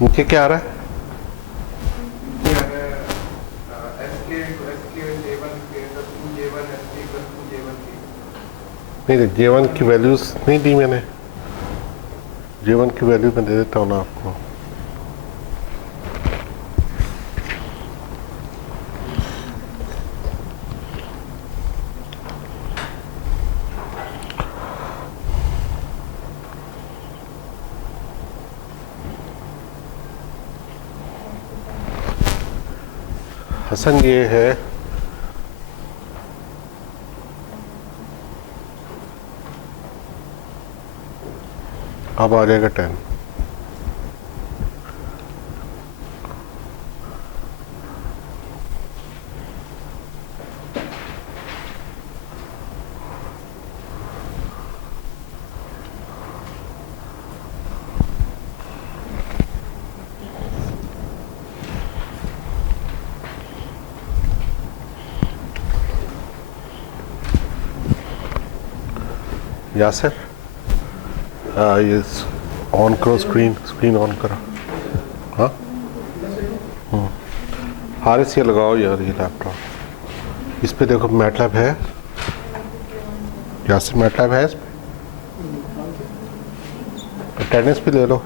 नीचे क्या आ रहा है? नहीं, J1 की वैल्यूज नहीं दी मैंने। J1 की वैल्यू मैं दे देता हूँ ना आपको। हसन ये है अब आ जाएगा 10। यासर ये ऑन करो, स्क्रीन ऑन करो। हाँ हारिस ये लगाओ यार, ये लैपटॉप इस पे देखो मैटलैब है। यासर मैटलैब है इस पे, अटेंडेंस भी ले लो।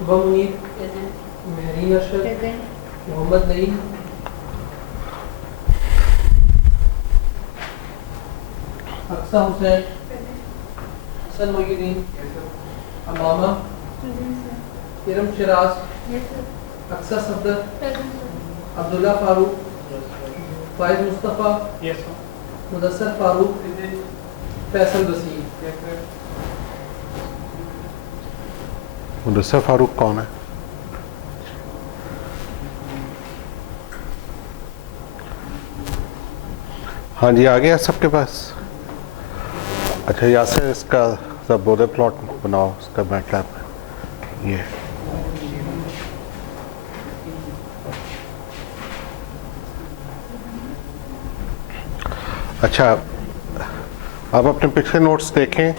Shubham Munir, Mehreen Arshad, Mohammad Naeem, Aqsa Hussain, Hasan Moinuddin, अमामा, Iram Siraj, Yes, sir. अक्सर Safdar, Present, sir. Abdullah Farooq, Faez Mustafa, Yes, sir. Mudassar Farooq, Faisal Wasim. Yes, sir. Mudassar Farooq कौन है? हाँ जी, आ गया सबके पास? अच्छा, यहाँ से इसका सब बोर्डर प्लॉट बनाओ, इसका मैटलैब में ये। अच्छा, अब अपने पिछले नोट्स देखें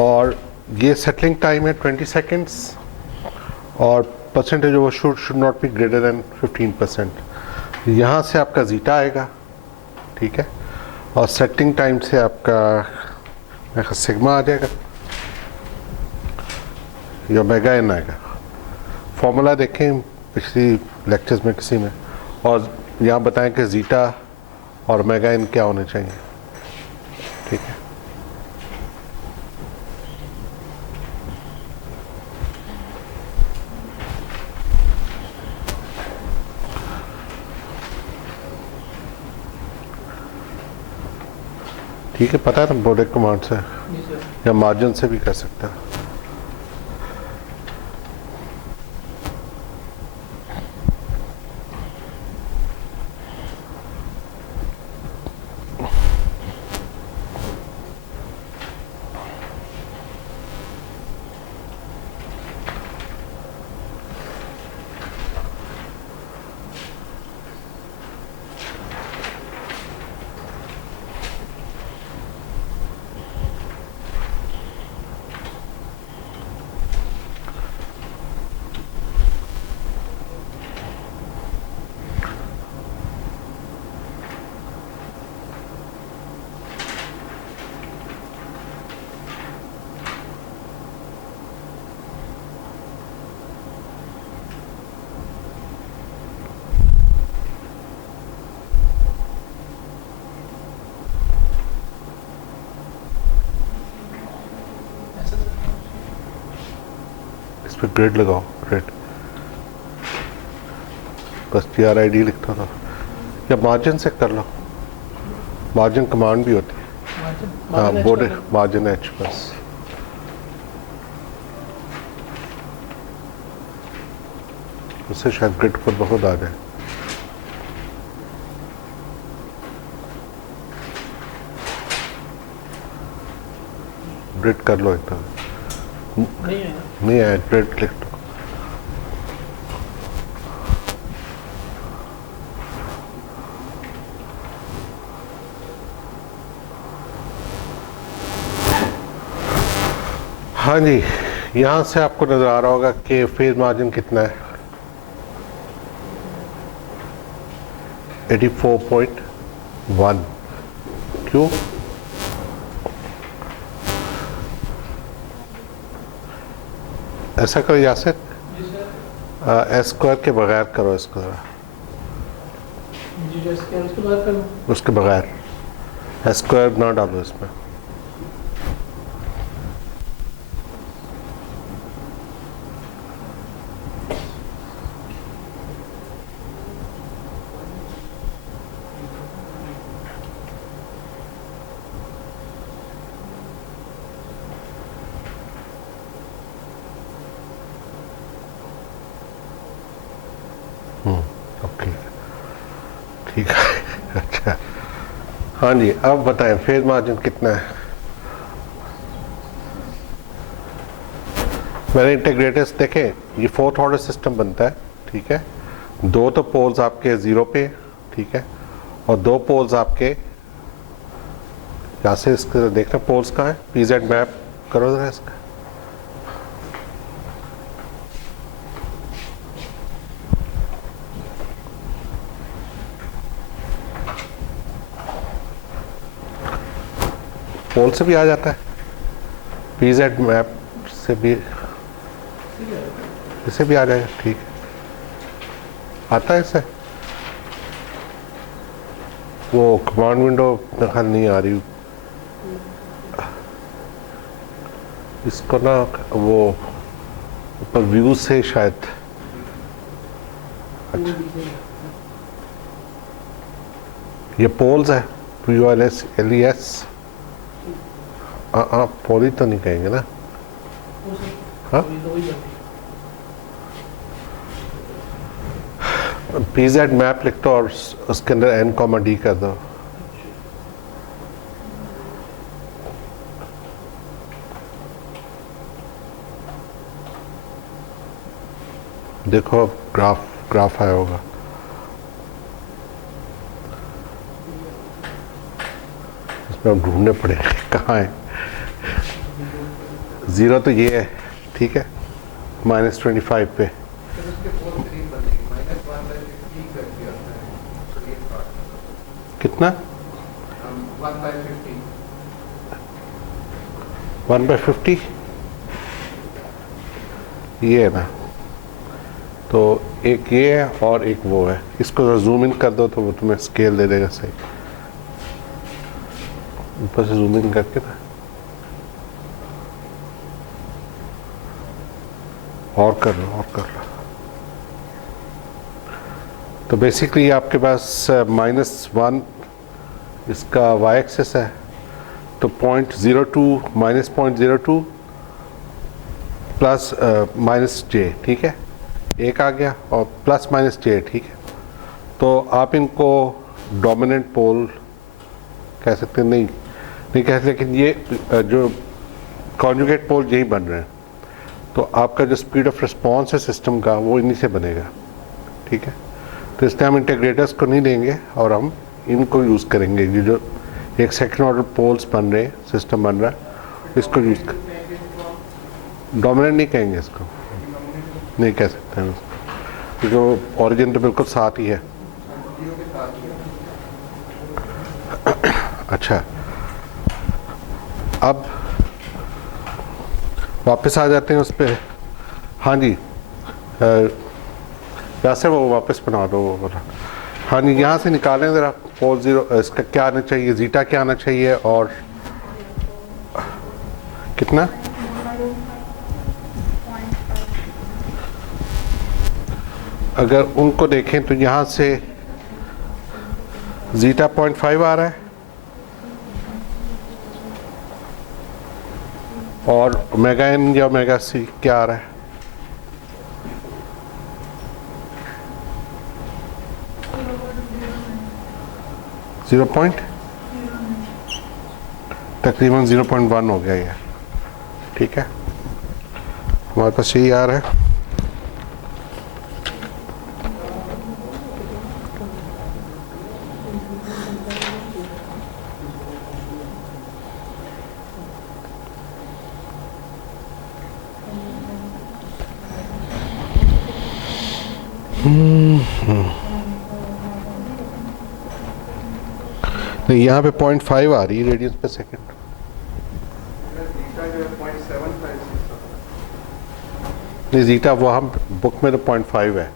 और ये सेटलिंग टाइम है 20 सेकेंड्स और percentage over should not be greater than 15%। यहाँ से आपका जीटा आएगा, ठीक है, और सेटिंग टाइम से आपका सिग्मा आ जाएगा या मेगा एन आएगा। फॉर्मूला देखें पिछली लेक्चर्स में किसी में, और यहाँ बताएं कि जीटा और मेगा एन क्या होने चाहिए, ठीक है। ठीक है, पता है ना बोर्डर कमांड से जी सर। या मार्जिन से भी कर सकता है। इस पर ग्रेड लगाओ, ग्रेड बस TRID लिखता था, या मार्जिन से कर लो, मार्जिन कमांड भी होती है। हाँ, बोर्डर मार्जिन एच बस। उससे शायद ग्रिड खुद ब खुद आ जाए। ग्रिड कर लो एकदम, नहीं है। नहीं आया ग्रिड लिख दो। हाँ जी, यहाँ से आपको नजर आ रहा होगा कि फेज मार्जिन कितना है, 84.1। क्यों? ऐसा करो यासिर, जी सर। एस स्क्वायर के बगैर करो इसको जरा, जी सर, इसके उसके बाद करूँ। उसके बगैर एस स्क्वायर ना डालो इसमें। ओके, ठीक है। अच्छा, हाँ जी, अब बताएं फेज मार्जिन कितना है। मैंने इंटीग्रेटर्स देखें, ये फोर्थ ऑर्डर सिस्टम बनता है, ठीक है। दो तो पोल्स आपके जीरो पे, ठीक है, और दो पोल्स आपके यहाँ से इसके देखना पोल्स कहाँ है, PZ मैप करो जरा इसका। पोल से भी आ जाता है, PZ मैप से भी, इसे भी आ जाएगा, ठीक है, आता है इससे। वो कमांड विंडो मेरे ख्याल नहीं आ रही, इसको ना वो ऊपर व्यू से शायद। अच्छा, ये पोल्स है, POLS पोल तो नहीं कहेंगे ना। हाँ, PZ मैप लिख दो और उसके अंदर N, D कर दो। देखो अब ग्राफ आया होगा। इसमें अब ढूंढने पड़ेंगे कहाँ है। 0 तो ये है, ठीक है, -25 पे। कितना? 1/50 ये है ना, तो एक ये है और एक वो है। इसको जरा जूम इन कर दो तो वो तुम्हें स्केल दे देगा सही। ऊपर से जूम इन करके ना, और कर लो। तो बेसिकली आपके पास -1 इसका y एक्सेस है, तो 0.02 -0.02 प्लस -j, ठीक है, एक आ गया, और +-j, ठीक है। तो आप इनको डोमिनेंट पोल कह सकते हैं, नहीं कह सकते, लेकिन ये जो कॉन्जुगेट पोल यही बन रहे हैं। तो आपका जो स्पीड ऑफ रिस्पांस है सिस्टम का वो इन्हीं से बनेगा, ठीक है। तो इसलिए हम इंटीग्रेटर्स को नहीं लेंगे और हम इनको यूज़ करेंगे। ये जो एक सेकंड ऑर्डर पोल्स बन रहे हैं, सिस्टम बन रहा है, इसको यूज़ कर। डोमिनेंट नहीं कहेंगे इसको, नहीं कह सकते हैं क्योंकि वो ओरिजिन तो बिल्कुल साथ ही है। अच्छा, अब वापस आ जाते हैं उस पर। हाँ जी, वैसे वो वापस बना दो वो वाला। हाँ जी, यहाँ से निकालें ज़रा पोल 0, इसका क्या आना चाहिए, जीटा क्या आना चाहिए, और कितना? अगर उनको देखें तो यहाँ से जीटा 0.5 आ रहा है और ओमेगा एन या ओमेगा सी क्या आ रहा है? तकरीबन 0.1 हो गया ये, ठीक है। हमारे पास यही आ रहा है। नहीं, यहाँ पे 0.5 आ रही है रेडियंस पर सेकंड। नहीं, जीटा वहाँ बुक में तो 0.5 है,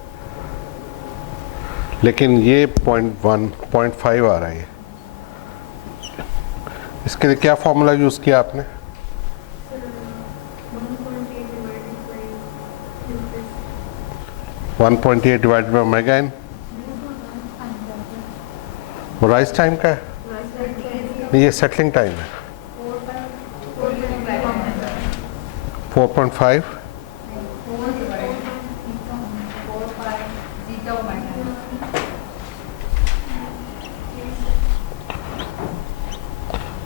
लेकिन ये 0.5 आ रहा है। इसके लिए क्या फॉर्मूला यूज़ किया आपने? (1.8 / ओमेगा एन). वो राइज टाइम का है, नहीं ये सेटलिंग टाइम है। 4.5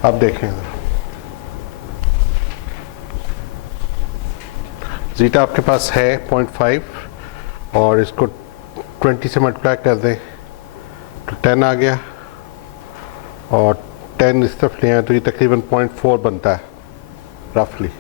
अब देखें, जीटा आपके पास है 0.5 और इसको 20 से मल्टीप्लाई कर दें तो 10 आ गया, और 10 इस तरफ ले आए तो ये तकरीबन 0.4 बनता है रफली।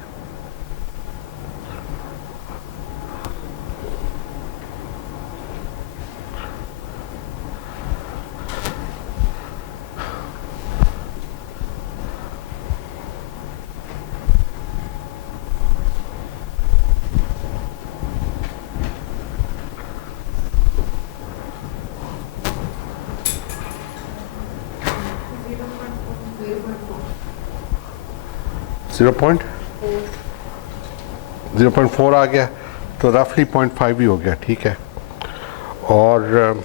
(0.4 आ गया, तो रफली 0.5 ही हो गया, ठीक है। और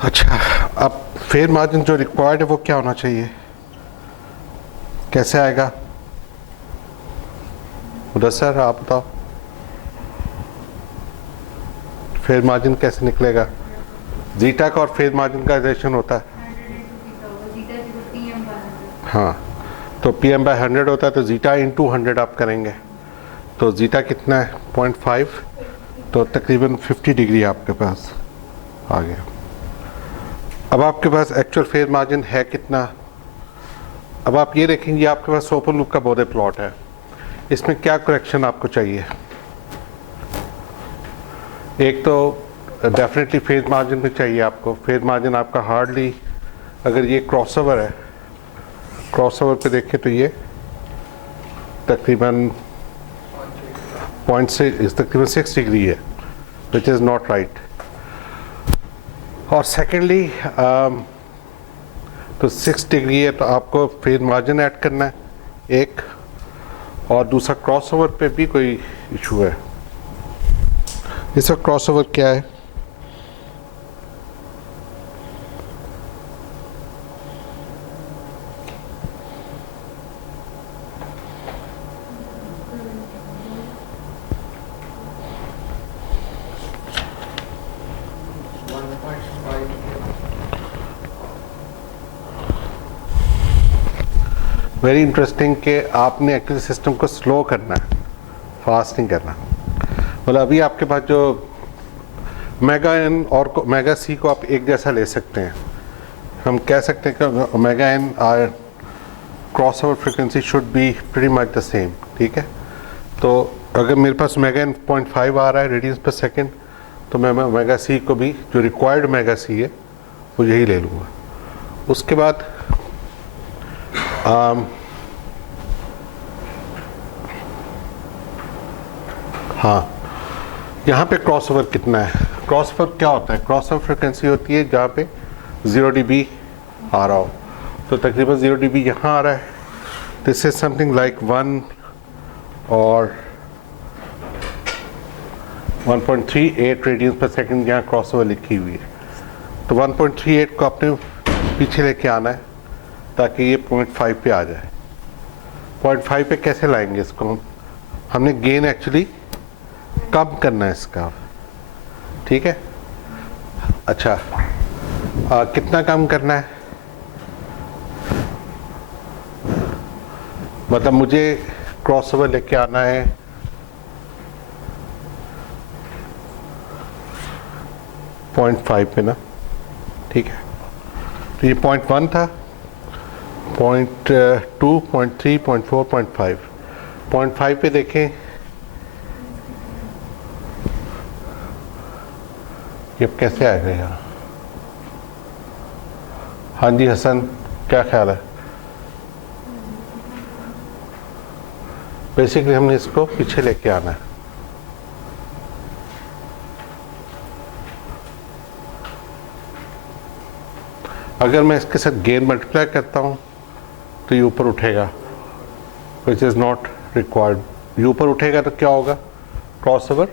अच्छा, अब फेयर मार्जिन जो रिक्वायर्ड है वो क्या होना चाहिए, कैसे आएगा? मुदस्सर आप बताओ, फेयर मार्जिन कैसे निकलेगा? जीटा का और फेयर मार्जिन का रिलेशन होता है, हाँ, तो PM बाय 100 होता है, तो जीटा इंटू 100 आप करेंगे, तो जीटा कितना है 0.5, तो तकरीबन 50 डिग्री आपके पास आ गया। अब आपके पास एक्चुअल फेयर मार्जिन है कितना? अब आप ये देखेंगे आपके पास ओपन लूप का बोरे प्लॉट है, इसमें क्या करेक्शन आपको चाहिए? एक तो डेफिनेटली फेयर मार्जिन में चाहिए आपको। फेयर मार्जिन आपका हार्डली, अगर ये क्रॉसओवर है, क्रॉसओवर पे देखें तो ये तकरीबन तकरीबन 6 डिग्री है, विच इज़ नॉट राइट। और सेकेंडली तो 6 डिग्री है, तो आपको फेयर मार्जिन ऐड करना है एक, और दूसरा क्रॉसओवर पे भी कोई इशू है। इसका क्रॉसओवर क्या है? वेरी इंटरेस्टिंग कि आपने एक्चुअली सिस्टम को स्लो करना है, फास्ट नहीं करना। मतलब अभी आपके पास जो ओमेगा एन और ओमेगा सी को आप एक जैसा ले सकते हैं। हम कह सकते हैं कि omega N R cross over frequency should be pretty much the same, ठीक है। तो अगर मेरे पास ओमेगा एन 0.5 आ रहा है रेडियंस पर सेकेंड, तो मैं ओमेगा सी को भी, जो रिक्वायर्ड ओमेगा सी है, वो यही ले लूँगा। उसके बाद हाँ, यहाँ पे क्रॉसओवर कितना है? क्रॉसओवर क्या होता है? क्रॉसओवर फ्रिक्वेंसी होती है जहाँ पे 0 dB आ रहा हो, तो तकरीबन 0 dB यहाँ आ रहा है। दिस इज समथिंग लाइक 1 और 1.38 रेडियंस पर सेकंड यहाँ क्रॉसओवर लिखी हुई है। तो 1.38 को आपने पीछे लेके आना है ताकि ये 0.5 पे आ जाए। 0.5 पे कैसे लाएंगे इसको? हमने गेन एक्चुअली कम करना है इसका, ठीक है। अच्छा, कितना कम करना है? मतलब मुझे क्रॉसओवर लेके आना है 0.5 पे ना, ठीक है। तो ये 0.1 था, 0.2, 0.3, 0.4, 0.5। 0.5 पे देखें, ये कैसे आएगा यहाँ? हाँ जी हसन, क्या ख्याल है? बेसिकली हमने इसको पीछे लेके आना है। अगर मैं इसके साथ गेन मल्टीप्लाई करता हूँ तो ये ऊपर उठेगा, विच इज़ नॉट रिक्वायर्ड। ये ऊपर उठेगा तो क्या होगा? क्रॉसओवर,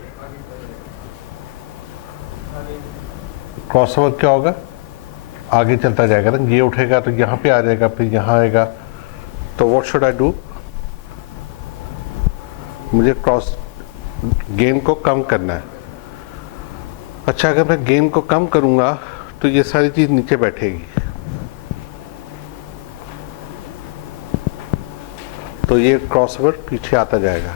क्रॉसओवर क्या होगा? आगे चलता जाएगा ना। ये उठेगा तो यहाँ पे आ जाएगा, फिर यहाँ आएगा। तो व्हाट शुड आई डू? मुझे क्रॉस गेन को कम करना है। अच्छा, अगर मैं गेन को कम करूँगा तो ये सारी चीज़ नीचे बैठेगी, तो ये क्रॉसओवर पीछे आता जाएगा।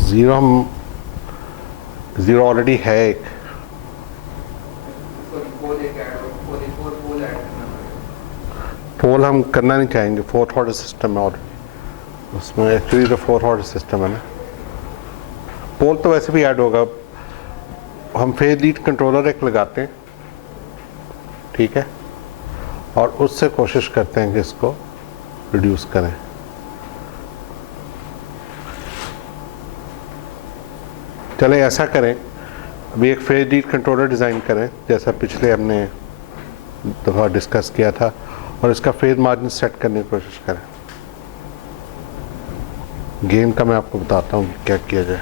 ज़ीरो, हम ज़ीरो ऑलरेडी है एक, पोल हम करना नहीं चाहेंगे। फोर्थ ऑर्डर सिस्टम है और उसमें एक्चुअली तो फोर्थ ऑर्डर सिस्टम है ना। पोल तो वैसे भी ऐड होगा। हम फेज लीड कंट्रोलर एक लगाते हैं, ठीक है, और उससे कोशिश करते हैं कि इसको रिड्यूस करें। चले ऐसा करें, अभी एक फेज लीड कंट्रोलर डिज़ाइन करें जैसा पिछले हमने दफ़ा डिस्कस किया था, और इसका फेज मार्जिन सेट करने की कोशिश करें। गेन का मैं आपको बताता हूँ क्या किया जाए।